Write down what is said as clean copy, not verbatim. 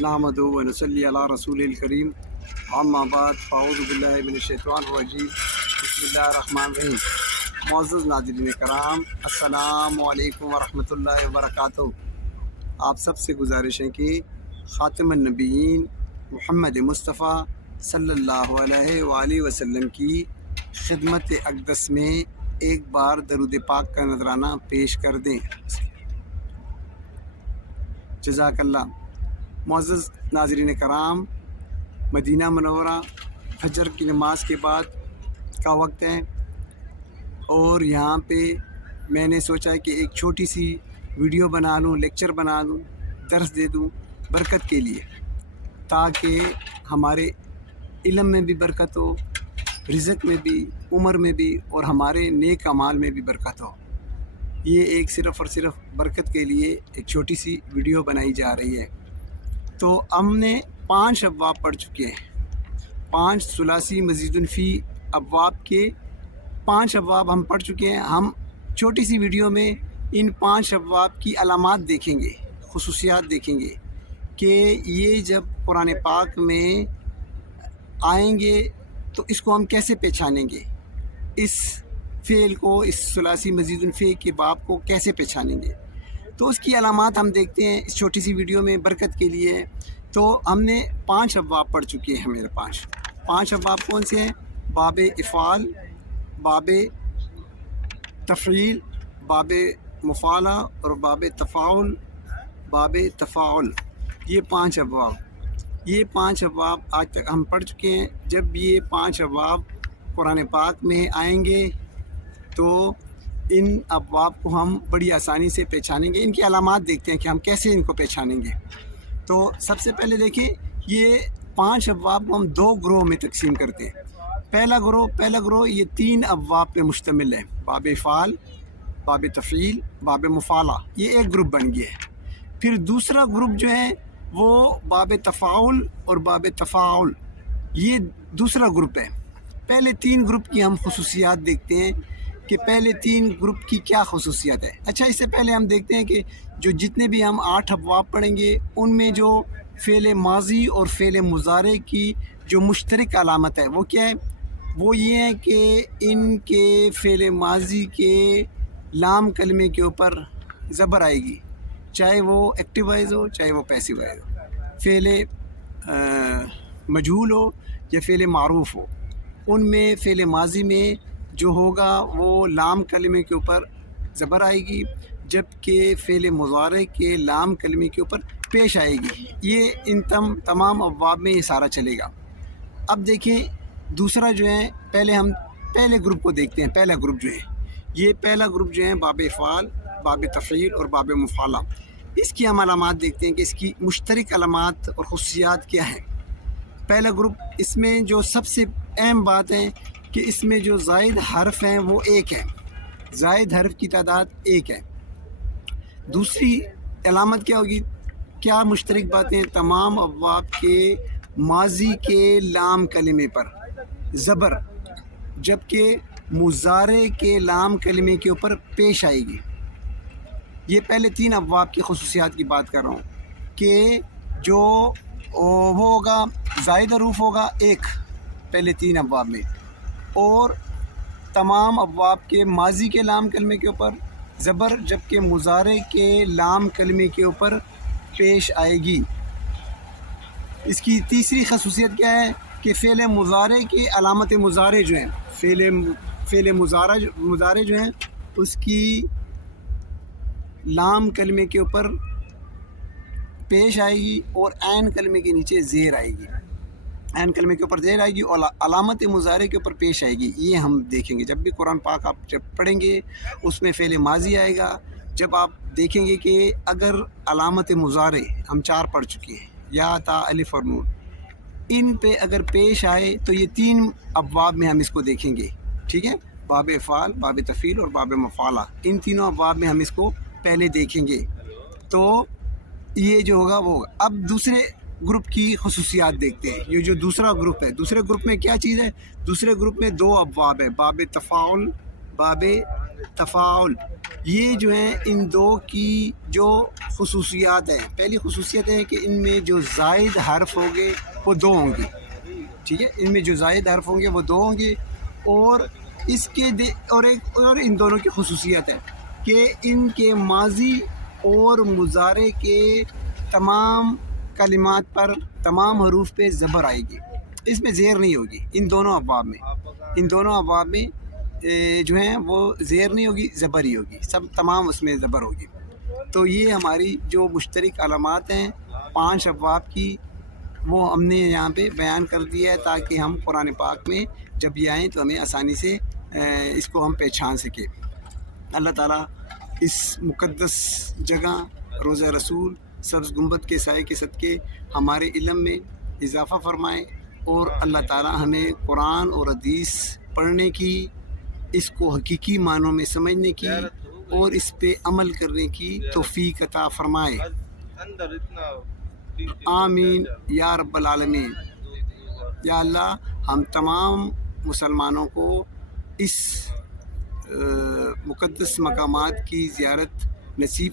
नहमदु व नसल्ली अला रसूलिल करीम अम्मा बाद फ़अऊज़ु बिल्लाहि मिनश शैतानिर रजीम बिस्मिल्लाहिर रहमानिर रहीम। मुअज़्ज़ज़ नाज़रीन कराम, अस्सलामु अलैकुम व रहमतुल्लाहि व बरकातुहू। आप सबसे गुजारिश है कि ख़ातिमुन नबिय्यीन मुहम्मद मुस्तफ़ा सल्लल्लाहु अलैहि वसल्लम की खिदमत अक़दस में एक बार दरूद पाक का नजराना पेश कर दें। जज़ाकल्लाह। मुअज़्ज़ज़ नाज़रीन कराम, मदीना मुनव्वरा फजर की नमाज के बाद का वक्त है और यहाँ पे मैंने सोचा कि एक छोटी सी वीडियो बना लूँ, लेक्चर बना दूँ, दर्स दे दूँ बरकत के लिए, ताकि हमारे इल्म में भी बरकत हो, रिज़्क़ में भी, उम्र में भी और हमारे नेक अमाल में भी बरकत हो। ये एक सिर्फ़ और सिर्फ बरकत के लिए एक छोटी सी वीडियो बनाई जा रही है। तो हमने 5 अब्वाब पढ़ चुके हैं, 5 सुलासी मज़ीदुन फ़ी अब्वाब के 5 अब्वाब हम पढ़ चुके हैं। हम छोटी सी वीडियो में इन 5 अब्वाब की अलामात देखेंगे, खुसूसियात देखेंगे कि ये जब कुरान पाक में आएंगे तो इसको हम कैसे पहचानेंगे, इस फ़ेल को, इस सुलासी मज़ीदुन फ़ी के बाब को कैसे पहचानेंगे। तो उसकी अलामात हम देखते हैं इस छोटी सी वीडियो में बरकत के लिए। तो हमने 5 अब्वाब पढ़ चुके हैं। मेरे 5 अब्वाब कौन से हैं? बाब इफ़ाल, बाब तफ़ईल, बाब मुफ़ाला और बाब तफ़ाउल, बाब तफ़ाउल। ये 5 अब्वाब आज तक हम पढ़ चुके हैं। जब ये 5 अब्वाब कुरान पाक में आएंगे तो इन अब्वाब को हम बड़ी आसानी से पहचानेंगे। इनकी अलामात देखते हैं कि हम कैसे इनको पहचानेंगे। तो सबसे पहले देखिए, ये 5 अब्वाब को हम 2 ग्रोह में तकसीम करते हैं। पहला ग्रोह ये 3 अब्वाब पे मुश्तमिल है, बाब इफ़ाल, बाब तफ़ईल, बाब मुफ़ाला। ये एक ग्रुप बन गया है। फिर दूसरा ग्रुप जो है वो बाब तफ़ाउल और बाब तफ़ाउल, ये दूसरा ग्रुप है। पहले 3 ग्रुप की हम खुसूसियात देखते हैं कि पहले 3 ग्रुप की क्या खुसूसियत है। अच्छा, इससे पहले हम देखते हैं कि जो जितने भी हम 8 अब्वाब पढ़ेंगे उनमें जो फ़ेल माज़ी और फ़ेल मुज़ारे की जो मुश्तरक अलामत है वो क्या है? वो ये है कि इनके फ़ेल माज़ी के लाम कलमे के ऊपर ज़बर आएगी, चाहे वो एक्टिव वाइज हो चाहे वो पैसिव वाइज हो, फ़ेल मजहूल हो या फ़ेल मारूफ़ हो। उनमें फ़ेल माज़ी में जो होगा वो लाम कलमे के ऊपर ज़बर आएगी, जबकि फ़ेल मुज़ारे के लाम कलमे के ऊपर पेश आएगी। ये इन तमाम अब्वाब में ये सारा चलेगा। अब देखिए दूसरा जो है, पहले हम पहले ग्रुप को देखते हैं। पहला ग्रुप जो है बाब इफ़ाल, बाब तफ़ईल और बाब मुफ़ाला। इसकी हम अलामात देखते हैं कि इसकी मुश्तरक अलामात और खुसूसियात क्या हैं। पहला ग्रुप, इसमें जो सबसे अहम बात है कि इसमें जो ज़ायद हर्फ हैं वो 1 है, ज़ायद हर्फ की तादाद 1 है। दूसरी अलामत क्या होगी, क्या मुश्तरक बातें? तमाम अब्वाब के माजी के लाम कलिमे पर ज़बर, जबकि मुज़ारे के लाम कलिमे के ऊपर पेश आएगी। ये पहले 3 अब्वाब की खुसूसियात की बात कर रहा हूँ कि जो वो होगा ज़ायद हरूफ होगा 1 पहले 3 अब्वाब में, और तमाम अब्वाब के माजी के लाम कलमे के ऊपर ज़बर, जबकि मुज़ारे के लाम कलमे के ऊपर पेश आएगी। इसकी तीसरी खसूसियत क्या है कि फ़ेल मुज़ारे की अलामत मुज़ारे जो हैं, फ़ेल मुज़ारे जो हैं उसकी लाम कलमे के ऊपर पेश आएगी और ऐन कलमे के नीचे ज़ेर आएगी। ऐन कलमे के ऊपर ज़ेर आएगी और अलामत मुज़ारे के ऊपर पेश आएगी। ये हम देखेंगे जब भी कुरान पाक आप जब पढ़ेंगे उसमें फ़ेल माज़ी आएगा। जब आप देखेंगे कि अगर अलामत मुज़ारे हम 4 पढ़ चुके हैं, या ता अलिफ और नून, इन पे अगर पेश आए तो ये 3 अब्वाब में हम इसको देखेंगे। ठीक है, बाब इफ़ाल, बाब तफ़ईल और बाब मुफ़ाला, इन तीनों अब्वाब में हम इसको पहले देखेंगे। तो ये जो होगा वो होगा। अब दूसरे ग्रुप की खुसूसियात देखते हैं। ये जो दूसरा ग्रुप है, दूसरे ग्रुप में क्या चीज़ है? दूसरे ग्रुप में 2 अब्वाब है, बाब तफ़ाउल, बाब تفاعل، یہ جو ہیں ان دو کی جو خصوصیات ہیں، پہلی خصوصیت ہے کہ ان میں جو زائد حرف ہوں گے وہ دو ہوں گے، ٹھیک ہے، ان میں جو زائد حرف ہوں گے وہ دو ہوں گے، اور اس کے اور ان دونوں کی خصوصیت ہے کہ ان کے ماضی اور مضارع کے تمام کلمات پر، تمام حروف پہ زبر آئے گی، اس میں زیر نہیں ہوگی، ان دونوں ابواب میں جو ہیں وہ زیر نہیں ہوگی، زبر ہی ہوگی، سب تمام اس میں زبر ہوگی۔ تو یہ ہماری جو مشترک علامات ہیں 5 ابواب کی، وہ ہم نے یہاں پہ بیان کر دیا ہے تاکہ ہم قرآن پاک میں جب یہ آئیں تو ہمیں آسانی سے اس کو ہم پہچان سکیں۔ اللہ تعالیٰ اس مقدس جگہ روضہ رسول سبز گنبد کے سائے کے صدقے ہمارے علم میں اضافہ فرمائے، اور اللہ تعالیٰ ہمیں قرآن اور حدیث پڑھنے کی، اس کو حقیقی معنوں میں سمجھنے کی اور اس پہ عمل کرنے کی توفیق عطا فرمائے۔ آمین یا رب العالمین۔ یا اللہ ہم تمام مسلمانوں کو اس مقدس مقامات کی زیارت نصیب